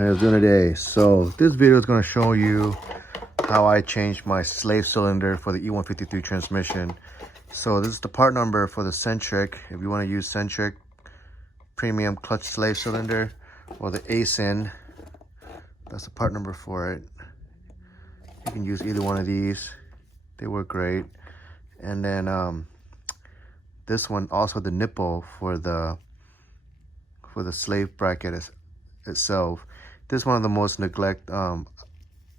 How you doing today? So this video is going to show you how I changed my slave cylinder for the E153 transmission. So this is the part number for the centric. If you want to use centric premium clutch slave cylinder or the ASIN, that's the part number for it. You can use either one of these. They work great. And then this one, also the nipple for the slave bracket itself. This is one of the most neglected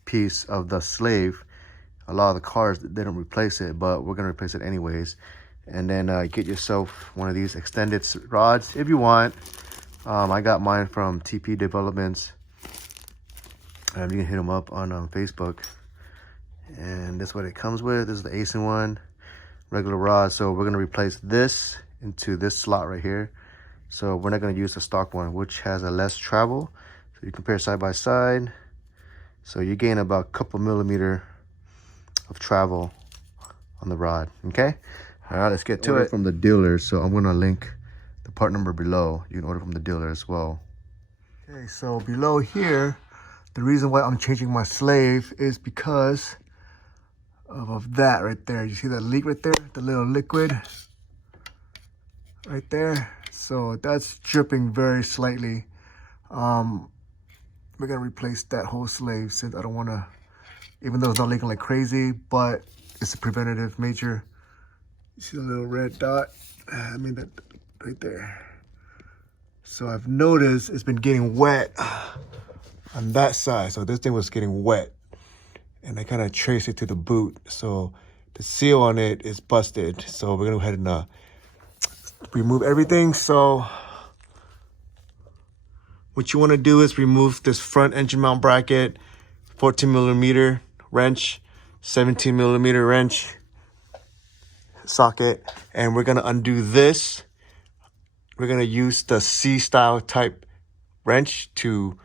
piece of the slave. A lot of the cars, they don't replace it, but we're gonna replace it anyways. And then get yourself one of these extended rods if you want. I got mine from TP Developments. You can hit them up on Facebook. And that's what it comes with. This is the ASIN one, regular rod. So we're gonna replace this into this slot right here. So we're not gonna use the stock one, which has a less travel. So you compare side by side. So you gain about a couple millimeter of travel on the rod, okay? All right, let's get to it. From the dealer, so I'm gonna link the part number below. You can order from the dealer as well. Okay, so below here, the reason why I'm changing my slave is because of that right there. You see that leak right there? The little liquid right there. So that's dripping very slightly. We're gonna replace that whole slave since I don't wanna, even though it's not leaking like crazy, but it's a preventative measure. You see the little red dot? I mean that right there. So I've noticed it's been getting wet on that side. So this thing was getting wet and I kind of traced it to the boot. So the seal on it is busted. So we're gonna go ahead and remove everything. So what you want to do is remove this front engine mount bracket, 14 millimeter wrench, 17 millimeter wrench socket, and we're gonna undo this. We're gonna use the C style type wrench to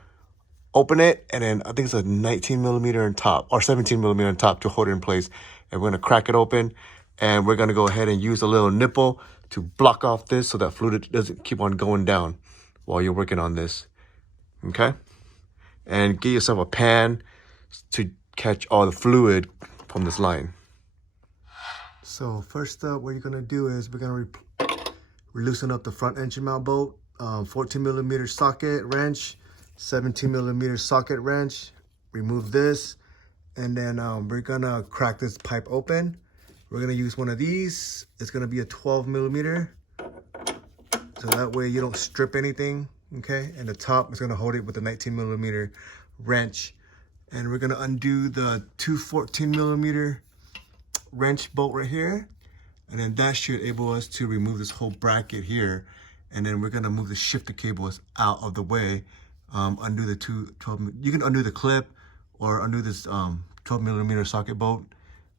open it, and then I think it's a 19 millimeter on top or 17 millimeter on top to hold it in place. And we're gonna crack it open, and we're gonna go ahead and use a little nipple to block off this so that fluid doesn't keep on going down while you're working on this. Okay, and get yourself a pan to catch all the fluid from this line. So first up, what you're gonna do is we're gonna loosen up the front engine mount bolt, 14 millimeter socket wrench, 17 millimeter socket wrench. Remove this, and then we're gonna crack this pipe open. We're gonna use one of these. It's gonna be a 12 millimeter, so that way you don't strip anything. Okay, and the top is gonna hold it with a 19 millimeter wrench, and we're gonna undo the two 14 millimeter wrench bolt right here, and then that should enable us to remove this whole bracket here. And then we're gonna move the shifter cables out of the way. Undo the 12. You can undo the clip or undo this 12 millimeter socket bolt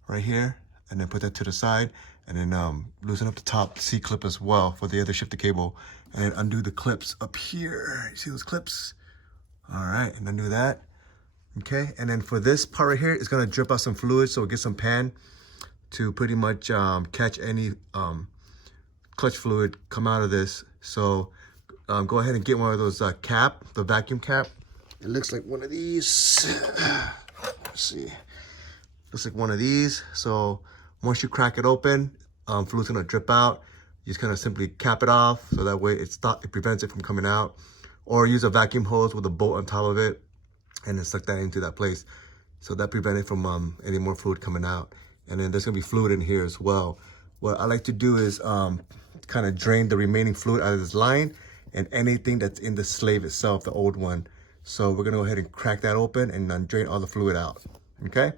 right here, and then put that to the side, and then loosen up the top C clip as well for the other shifter cable, and then undo the clips up here. You see those clips? All right, and undo that. Okay, and then for this part right here, it's gonna drip out some fluid, so get some pan to pretty much catch any clutch fluid come out of this. So go ahead and get one of those the vacuum cap. It looks like one of these. Let's see. Looks like one of these. So once you crack it open, fluid's gonna drip out. You just kind of simply cap it off, so that way it prevents it from coming out. Or use a vacuum hose with a bolt on top of it, and then suck that into that place. So that prevents it from any more fluid coming out. And then there's gonna be fluid in here as well. What I like to do is kind of drain the remaining fluid out of this line and anything that's in the slave itself, the old one. So we're gonna go ahead and crack that open and drain all the fluid out, okay?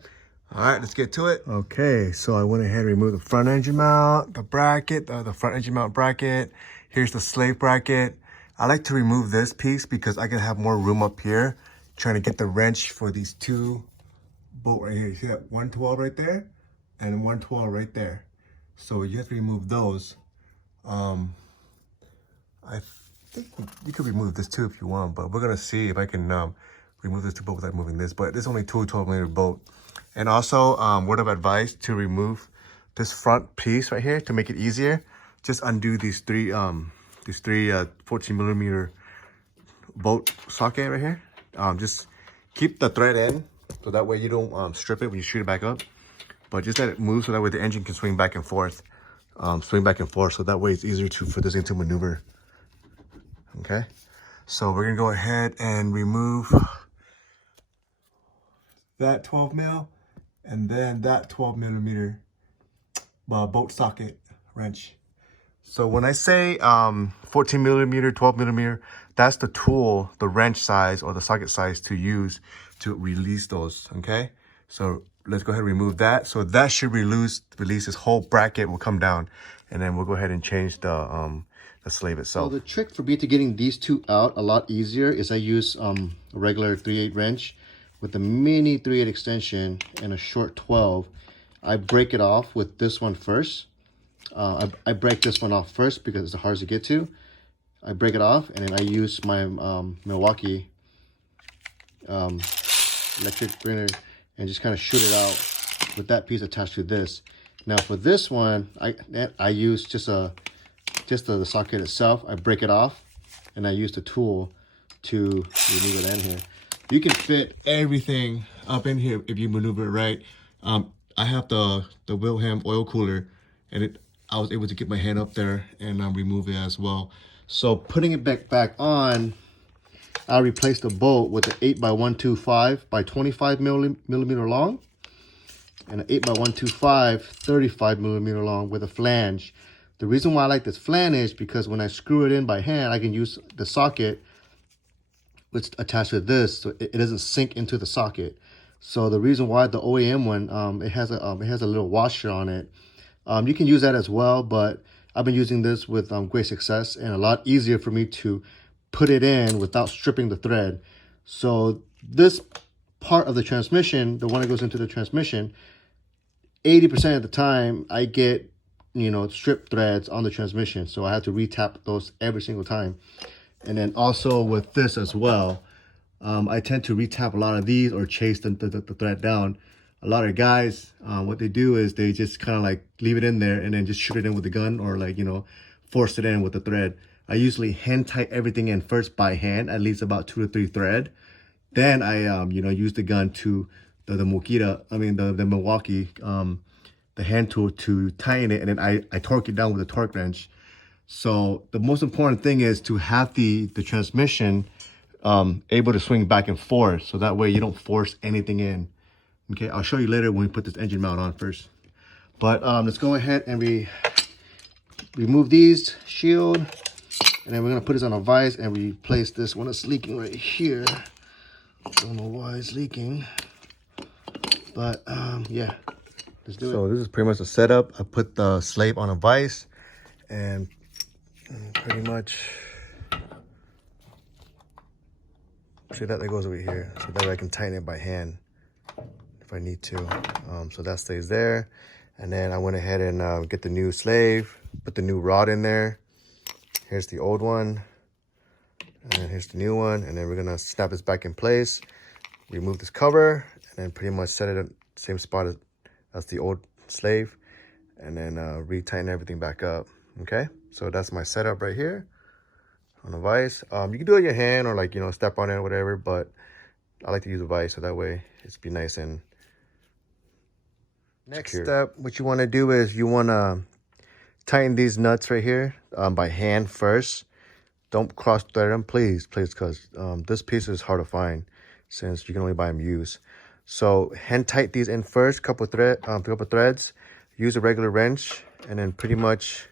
All right, let's get to it. Okay, so I went ahead and removed the front engine mount, the bracket, the front engine mount bracket. Here's the slave bracket. I like to remove this piece because I can have more room up here trying to get the wrench for these two bolts right here. You see that 112 right there and 112 right there. So you have to remove those. I think you could remove this too if you want, but we're gonna see if I can remove this two bolt without moving this. But there's only two 12 millimeter bolt. And also, word of advice to remove this front piece right here to make it easier. Just undo these three 14 millimeter bolt socket right here. Just keep the thread in, so that way you don't strip it when you shoot it back up. But just let it move so that way the engine can swing back and forth. So that way it's easier for this thing to maneuver. Okay, so we're gonna go ahead and remove that 12 mil and then that 12 millimeter bolt socket wrench. So when I say 14 millimeter, 12 millimeter, that's the tool, the wrench size or the socket size to use to release those, okay? So let's go ahead and remove that. So that should release this whole bracket will come down, and then we'll go ahead and change the slave itself. So the trick for me to getting these two out a lot easier is I use a regular 3/8 wrench with a mini 3/8 extension and a short 12. I break it off with this one first. I break this one off first because it's the hardest to get to. I break it off, and then I use my Milwaukee electric grinder and just kind of shoot it out with that piece attached to this. Now for this one, I use just the socket itself. I break it off, and I use the tool to remove it in here. You can fit everything up in here if you maneuver it right. I have the Wilhelm oil cooler, and I was able to get my hand up there and remove it as well. So putting it back on, I replaced the bolt with an 8x125 by 25 millimeter long, and an 8x125 35 millimeter long with a flange. The reason why I like this flange is because when I screw it in by hand, I can use the socket which is attached to this, so it doesn't sink into the socket. So the reason why the OEM one, it has a little washer on it. You can use that as well, but I've been using this with great success, and a lot easier for me to put it in without stripping the thread. So this part of the transmission, the one that goes into the transmission, 80% of the time I get, strip threads on the transmission. So I have to retap those every single time. And then also with this as well, I tend to retap a lot of these or chase the thread down. A lot of guys, what they do is they just kind of like leave it in there and then just shoot it in with the gun, or like, force it in with the thread. I usually hand tight everything in first by hand, at least about 2 to 3 thread. Then I, use the gun to the Milwaukee, the hand tool to tighten it, and then I torque it down with a torque wrench. So the most important thing is to have the transmission able to swing back and forth, so that way you don't force anything in. Okay, I'll show you later when we put this engine mount on first. But let's go ahead and remove these shield, and then we're gonna put this on a vise and replace this one that's leaking right here. Don't know why it's leaking, but yeah, let's do it. So this is pretty much the setup. I put the slave on a vise, and pretty much see that goes over here, so that way I can tighten it by hand if I need to. So that stays there. And then I went ahead and get the new slave, put the new rod in there. Here's the old one, and here's the new one. And then we're gonna snap this back in place, remove this cover, and then pretty much set it at the same spot as the old slave, and then retighten everything back up. Okay, so that's my setup right here on a vise. You can do it with your hand or like, step on it or whatever, but I like to use a vise so that way it's be nice and next secure. Step, what you want to do is you want to tighten these nuts right here by hand first. Don't cross thread them, please, because this piece is hard to find since you can only buy them used. So hand tight these in first, couple threads. Use a regular wrench and then pretty much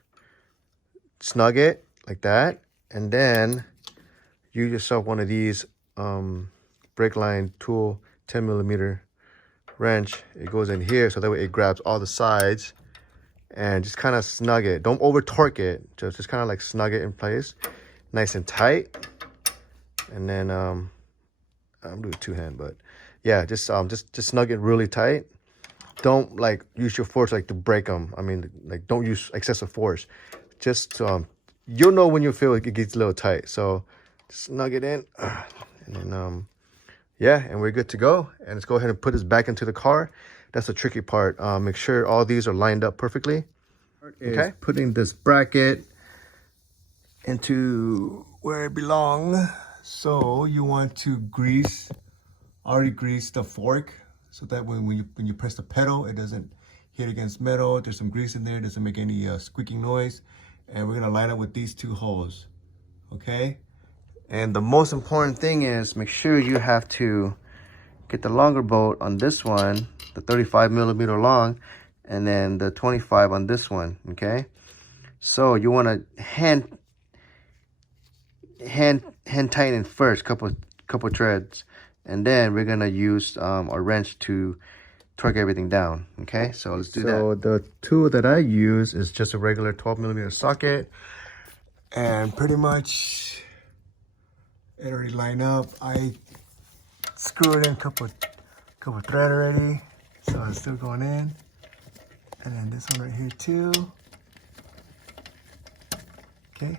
snug it like that, and then use yourself one of these brake line tool 10 millimeter wrench. It goes in here so that way it grabs all the sides, and just kind of snug it. Don't over torque it, just kind of like snug it in place nice and tight. And then I'm doing two-hand, but yeah, just snug it really tight. Don't like use your force like to break them. I mean, like, don't use excessive force. Just you'll know when you feel like it gets a little tight. So snug it in, and then yeah, and we're good to go. And let's go ahead and put this back into the car. That's the tricky part. Make sure all these are lined up perfectly. Okay, putting this bracket into where it belongs. So you want to already grease the fork, so that when you press the pedal, it doesn't hit against metal. There's some grease in there, doesn't make any squeaking noise. And we're gonna line up with these two holes, okay? And the most important thing is make sure you have to get the longer bolt on this one, the 35 millimeter long, and then the 25 on this one, okay? So you want to hand tighten first, couple threads, and then we're gonna use our wrench to torque everything down. Okay, so let's do that. So the tool that I use is just a regular 12 millimeter socket, And pretty much it already lined up. I screwed in a couple thread already, so it's still going in. And then this one right here too. Okay,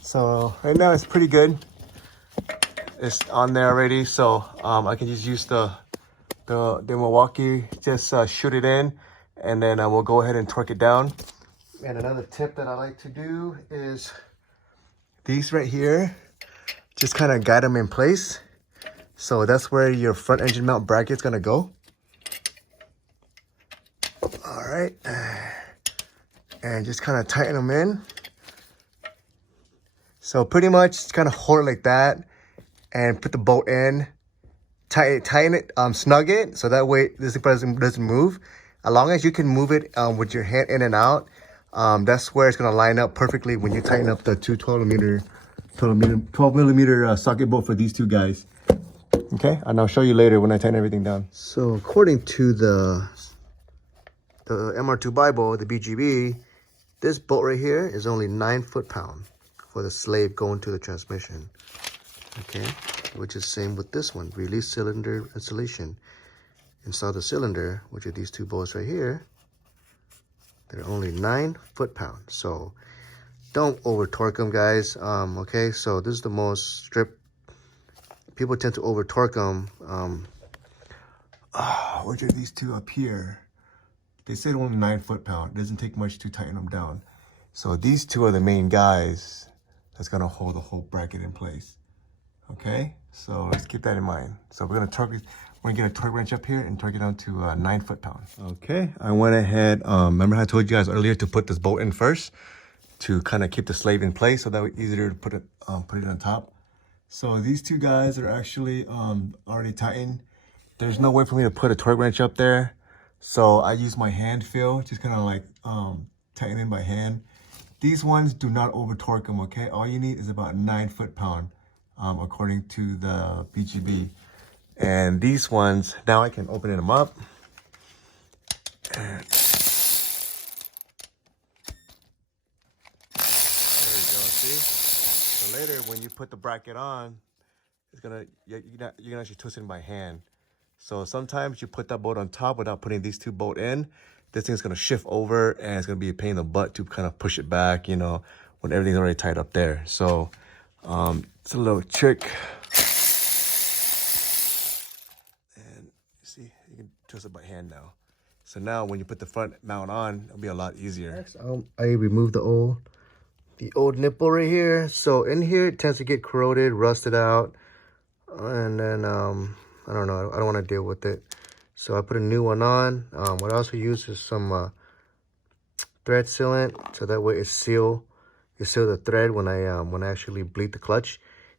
so right now it's pretty good. It's on there already, so I can just use the Milwaukee, just shoot it in, and then we'll go ahead and torque it down. And another tip that I like to do is these right here, just kind of guide them in place. So that's where your front engine mount bracket's gonna go. All right, and just kind of tighten them in. So pretty much kind of hold it like that and put the bolt in, tighten it, snug it, so that way this doesn't move. As long as you can move it with your hand in and out, that's where it's gonna line up perfectly when you tighten up the two 12 millimeter socket bolt for these two guys. Okay, and I'll show you later when I tighten everything down. So according to the MR2 Bible, the BGB, this bolt right here is only 9 foot-pound for the slave going to the transmission. Okay, which is same with this one. Release cylinder installation. Install the cylinder, which are these two bolts right here. They're only 9 foot-pound. So don't over torque them, guys. Okay, so this is the most strip. People tend to over torque them. Which are these two up here? They said only 9 foot-pound. It doesn't take much to tighten them down. So these two are the main guys that's gonna hold the whole bracket in place. Okay, so let's keep that in mind. So we're gonna get a torque wrench up here and torque it down to 9 foot-pound. Okay, I went ahead. Remember how I told you guys earlier to put this bolt in first to kind of keep the slave in place, so that way easier to put it on top. So these two guys are actually already tightened. There's no way for me to put a torque wrench up there, so I use my hand feel, just kind of like tighten in by hand. These ones do not over torque them. Okay, all you need is about 9 foot-pound. According to the BGB. And these ones, now I can open them up. And there you go, see? So later when you put the bracket on, it's gonna, you can actually twist it by hand. So sometimes you put that bolt on top without putting these two bolts in. This thing's gonna shift over and it's gonna be a pain in the butt to kind of push it back, you know, when everything's already tied up there. So it's a little trick. And you see, you can twist it by hand now. So now when you put the front mount on, it'll be a lot easier. Next, I removed the old nipple right here. So in here, it tends to get corroded, rusted out. And then, I don't know, I don't want to deal with it. So I put a new one on. What I also use is some thread sealant, so that way it seal the thread when I actually bleed the clutch.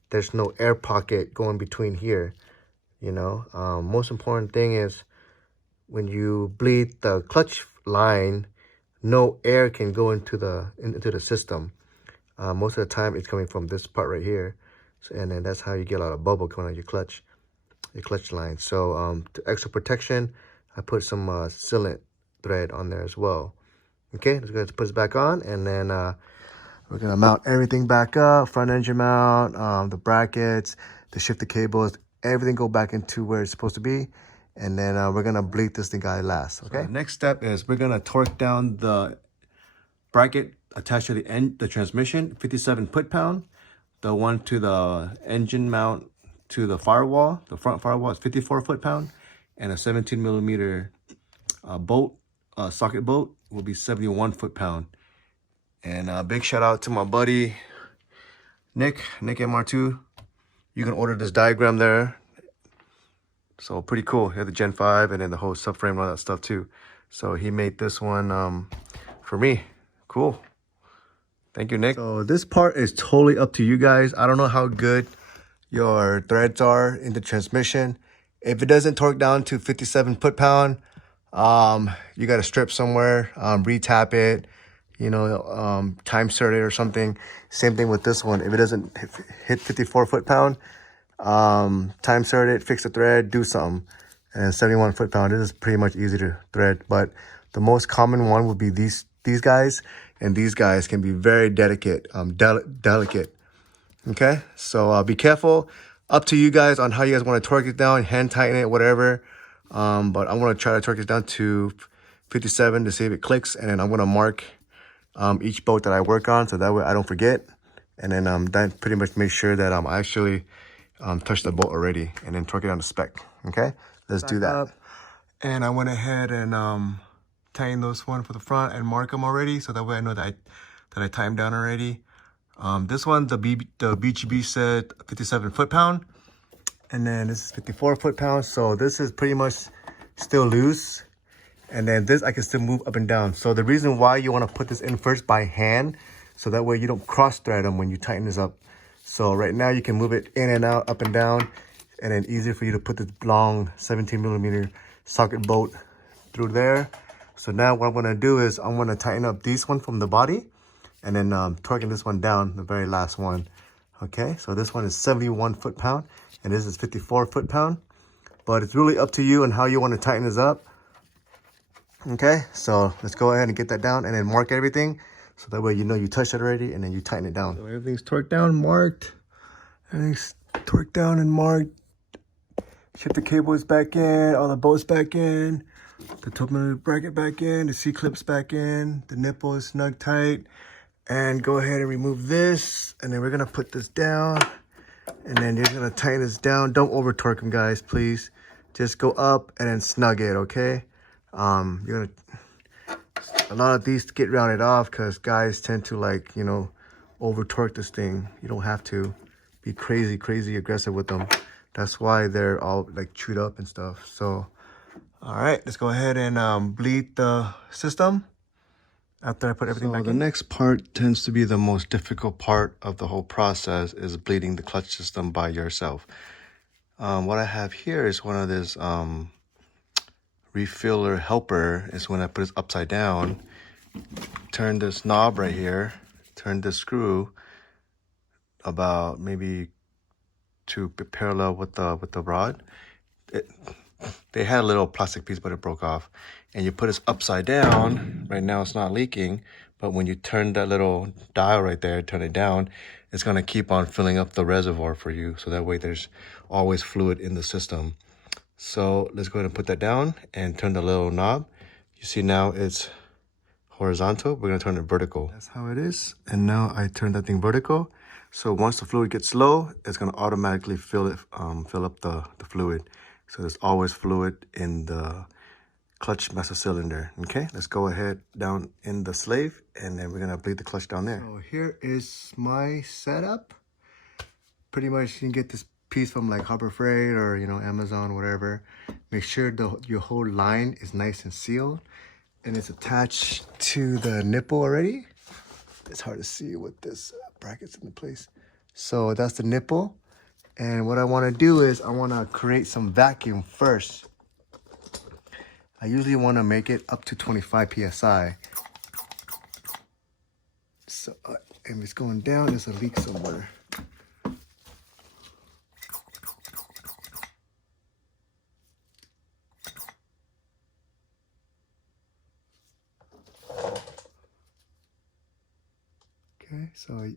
There's no air pocket going between here, you know. Most important thing is when you bleed the clutch line, no air can go into the system. Most of the time it's coming from this part right here, so, and then that's how you get a lot of bubble coming out of your clutch line. So to extra protection, I put some sealant thread on there as well. Okay, let's go ahead and put this back on, and then we're gonna mount everything back up, front engine mount, the brackets, the shifter cables, everything go back into where it's supposed to be. And then we're gonna bleed this thing out last, okay? So the next step is we're gonna torque down the bracket attached to the transmission, 57 foot-pound. The one to the engine mount to the firewall, the front firewall is 54 foot-pound. And a 17 millimeter bolt, socket bolt will be 71 foot-pound. And a big shout out to my buddy, Nick MR2. You can order this diagram there. So pretty cool. He had the Gen 5 and then the whole subframe and all that stuff too. So he made this one for me. Cool. Thank you, Nick. So this part is totally up to you guys. I don't know how good your threads are in the transmission. If it doesn't torque down to 57 foot-pound, you got to strip somewhere, retap it, you know, time insert it or something. Same thing with this one. If it doesn't hit 54 foot-pound, time insert it, fix the thread, do something. And 71 foot-pound, this is pretty much easy to thread. But the most common one would be these guys, and these guys can be very delicate. Okay, so be careful. Up to you guys on how you guys want to torque it down, hand tighten it, whatever. But I'm going to try to torque it down to 57 to see if it clicks. And then I'm going to mark each bolt that I work on so that way I don't forget. And then that pretty much make sure that I actually touch the bolt already and then torque it down to spec. Okay, let's do that. And I went ahead and tighten those one for the front and mark them already. So that way I know that I tightened down already. This one, the BGB said 57 foot-pound, and then this is 54 foot-pound. So this is pretty much still loose, and then this I can still move up and down. So the reason why you want to put this in first by hand, so that way you don't cross thread them when you tighten this up. So right now you can move it in and out, up and down, and then easier for you to put this long 17mm socket bolt through there. So now what I'm going to do is I'm going to tighten up this one from the body, and then torquing this one down, the very last one. Okay, so this one is 71 foot-pound, and this is 54 foot-pound. But it's really up to you and how you want to tighten this up. Okay, so let's go ahead and get that down and then mark everything. So that way you know you touched it already and then you tighten it down. So everything's torqued down, marked. Everything's torqued down and marked. Shift the cables back in, all the bolts back in. The top bracket back in, the C-clips back in. The nipple is snug tight. And go ahead and remove this, and then we're gonna put this down, and then you're gonna tighten this down. Don't over torque them, guys, please. Just go up and then snug it, okay? You're gonna, a lot of these get rounded off because guys tend to, like, you know, over torque this thing. You don't have to be crazy aggressive with them. That's why they're all like chewed up and stuff. So all right, let's go ahead and bleed the system after I put everything back in. The next part tends to be the most difficult part of the whole process, is bleeding the clutch system by yourself. What I have here is one of this refiller helper. Is when I put it upside down, turn this knob right here, turn this screw about maybe to be parallel with the rod. They had a little plastic piece, but it broke off. And you put it upside down. Right now it's not leaking, but when you turn that little dial right there, turn it down, it's gonna keep on filling up the reservoir for you. So that way there's always fluid in the system. So let's go ahead and put that down and turn the little knob. You see now it's horizontal. We're gonna turn it vertical. That's how it is. And now I turn that thing vertical. So once the fluid gets low, it's gonna automatically fill up the fluid. So there's always fluid in the clutch master cylinder. Okay, let's go ahead down in the slave, and then we're gonna bleed the clutch down there. So here is my setup. Pretty much you can get this piece from like Harbor Freight or, you know, Amazon, whatever. Make sure your whole line is nice and sealed, and it's attached to the nipple already. It's hard to see with this brackets in the place. So that's the nipple. And what I want to do is I want to create some vacuum first. I usually want to make it up to 25 psi. So if it's going down, there's a leak somewhere. Okay, so I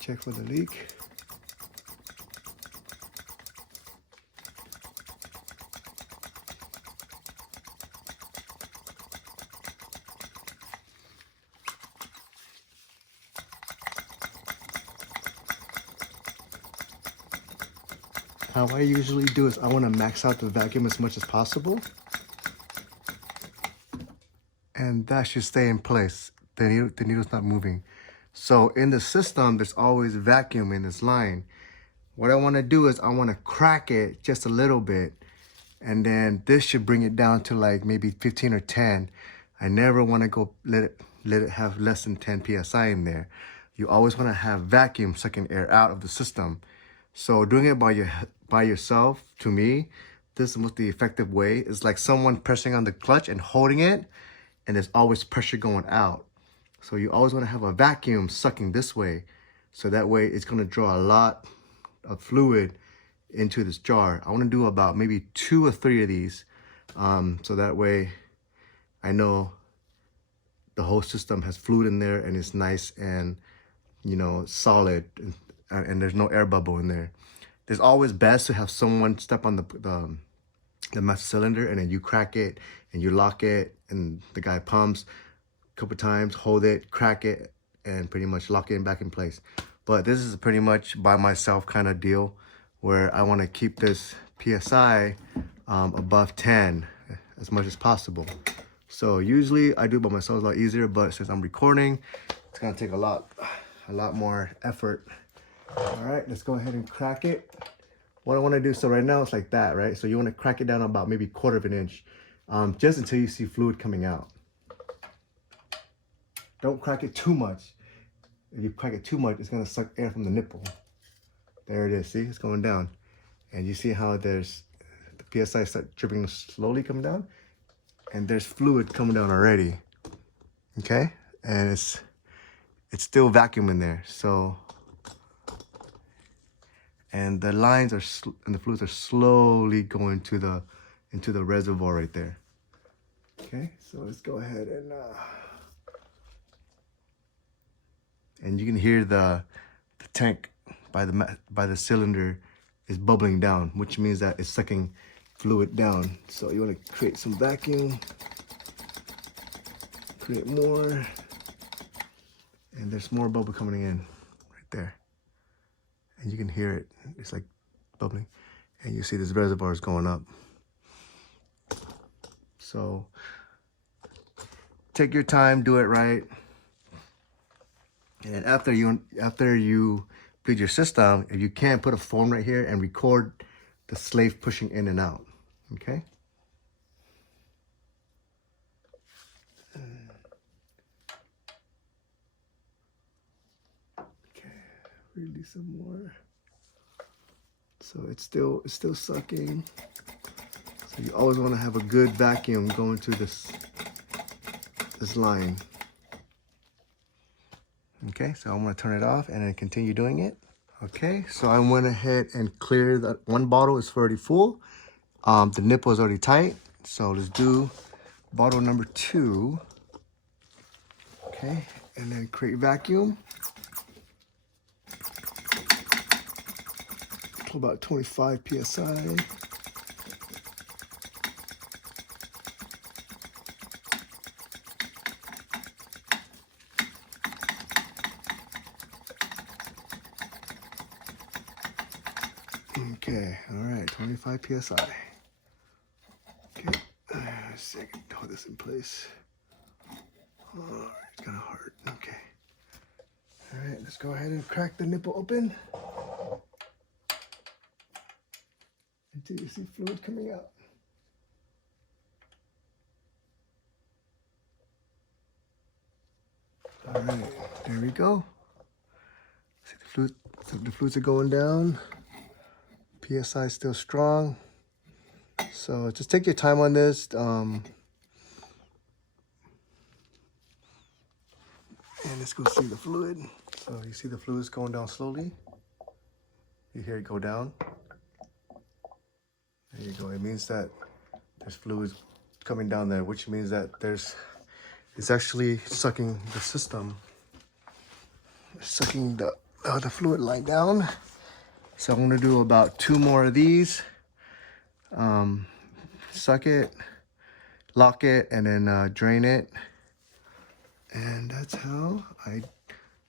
check for the leak. How I usually do is I want to max out the vacuum as much as possible. And that should stay in place. The needle's not moving. So in the system, there's always vacuum in this line. What I want to do is I want to crack it just a little bit, and then this should bring it down to like maybe 15 or 10. I never want to go let it have less than 10 psi in there. You always want to have vacuum sucking air out of the system. So doing it by yourself, to me, this is the most effective way. It's like someone pressing on the clutch and holding it, and there's always pressure going out. So you always want to have a vacuum sucking this way. So that way it's going to draw a lot of fluid into this jar. I want to do about maybe 2 or 3 of these. So that way I know the whole system has fluid in there and it's nice and, you know, solid, and there's no air bubble in there. It's always best to have someone step on the master cylinder, and then you crack it and you lock it, and the guy pumps a couple times, hold it, crack it, and pretty much lock it back in place. But this is pretty much by myself kind of deal, where I want to keep this PSI above 10 as much as possible. So usually I do it by myself, a lot easier, but since I'm recording, it's gonna take a lot more effort. All right, let's go ahead and crack it. What I want to do, so right now it's like that, right? So you want to crack it down about maybe 1/4 of an inch, just until you see fluid coming out. Don't crack it too much. If you crack it too much, it's gonna suck air from the nipple. There it is, see, it's going down. And you see how there's, the PSI start dripping slowly coming down, and there's fluid coming down already, okay? And it's still vacuum in there, so. And the lines are, and the fluids are slowly going to into the reservoir right there. Okay, so let's go ahead and you can hear the tank by the cylinder is bubbling down, which means that it's sucking fluid down. So you want to create some vacuum, create more, and there's more bubble coming in right there. And you can hear it, it's like bubbling. And you see this reservoir is going up. So take your time, do it right. And after you bleed your system, if you can, put a phone right here and record the slave pushing in and out, okay? Okay, release some more. So it's still sucking. So you always want to have a good vacuum going through this line. Okay, so I'm going to turn it off and then continue doing it. Okay, so I went ahead and cleared that. One bottle is already full. The nipple is already tight. So let's do bottle number 2. Okay, and then create vacuum to about 25 psi. Okay, all right, 25 psi. Okay, let's see, I can hold this in place. All right, it's kind of hard. Okay. All right, let's go ahead and crack the nipple open until you see fluid coming out. All right, there we go. See the fluid, so the fluids are going down. PSI is still strong. So just take your time on this. And let's go see the fluid. So you see the fluids going down slowly. You hear it go down. There you go. It means that there's fluids coming down there, which means that it's actually sucking the system, sucking the fluid line down. So I'm gonna do about 2 more of these. Suck it, lock it, and then drain it. And that's how I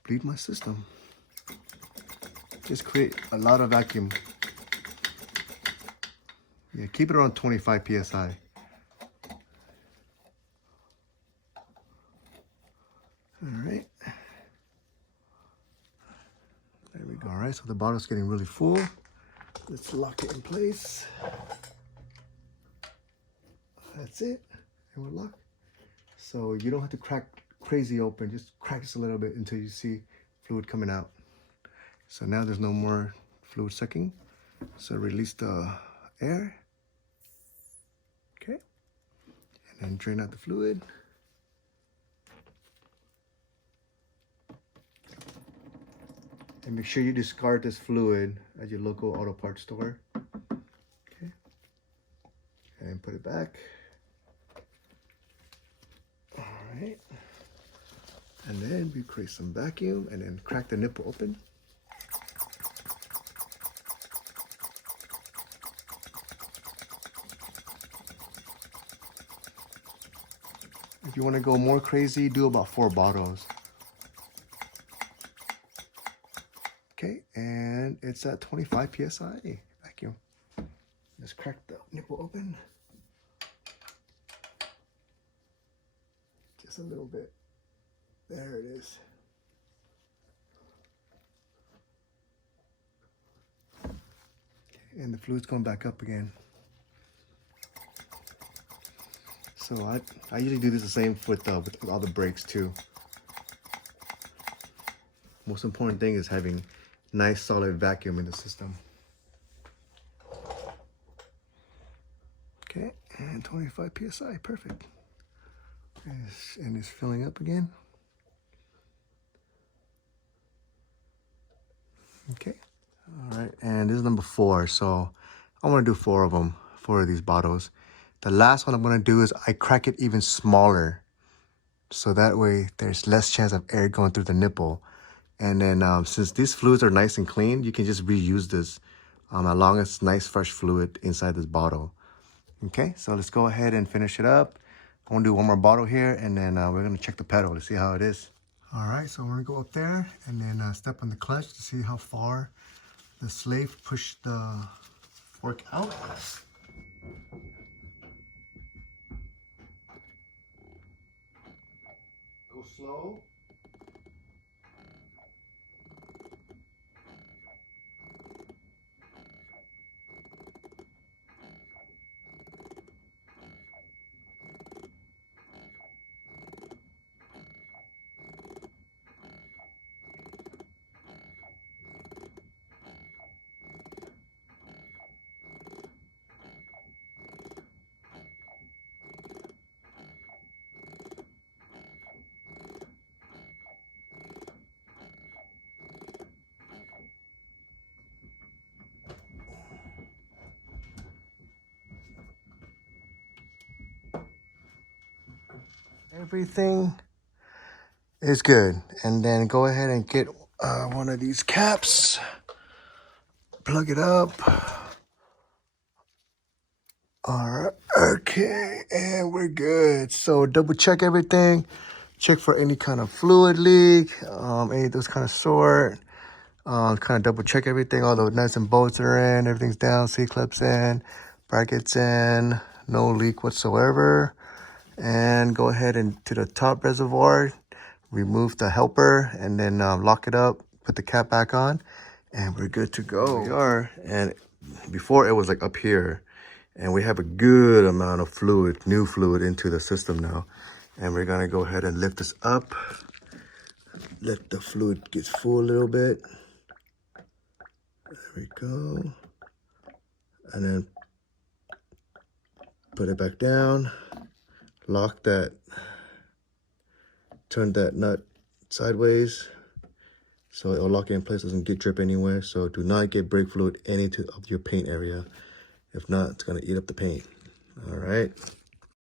bleed my system. Just create a lot of vacuum. Yeah, keep it around 25 psi. All right. There we go. All right. right, so the bottle's getting really full. Let's lock it in place. That's it, and we're locked. So you don't have to crack crazy open, just crack this a little bit until you see fluid coming out. So now there's no more fluid sucking. So release the air. Okay, and then drain out the fluid. And make sure you discard this fluid at your local auto parts store. Okay, and put it back. All right, and then we create some vacuum and then crack the nipple open. If you want to go more crazy, do about 4 bottles. Okay, and it's at 25 psi vacuum. Let's crack the nipple open. Just a little bit. There it is. Okay, and the fluid's going back up again. So I usually do this the same with all the brakes too. Most important thing is having nice solid vacuum in the system. Okay, and 25 psi, perfect. And it's filling up again. Okay, all right, and this is number 4. So I want to do 4 of them, 4 of these bottles. The last one I'm going to do is I crack it even smaller. So that way there's less chance of air going through the nipple. And then since these fluids are nice and clean, you can just reuse this as long as it's nice fresh fluid inside this bottle. Okay, so let's go ahead and finish it up. I'm going to do 1 more bottle here, and then we're going to check the pedal to see how it is. All right, so we're going to go up there and then step on the clutch to see how far the slave pushed the fork out. Go slow. Everything is good. And then go ahead and get one of these caps. Plug it up. All right. Okay. And we're good. So double check everything. Check for any kind of fluid leak, any of those kind of sort. Kind of double check everything. All the nuts and bolts are in. Everything's down. C-clips in. Brackets in. No leak whatsoever. And go ahead and to the top reservoir, remove the helper, and then lock it up, put the cap back on, and we're good to go. We are, and before it was like up here, and we have a good amount of fluid, new fluid into the system now. And we're gonna go ahead and lift this up, let the fluid get full a little bit. There we go. And then put it back down. Lock that, turn that nut sideways so it'll lock it in place, doesn't get drip anywhere. So do not get brake fluid into your paint area. If not, it's gonna eat up the paint. All right.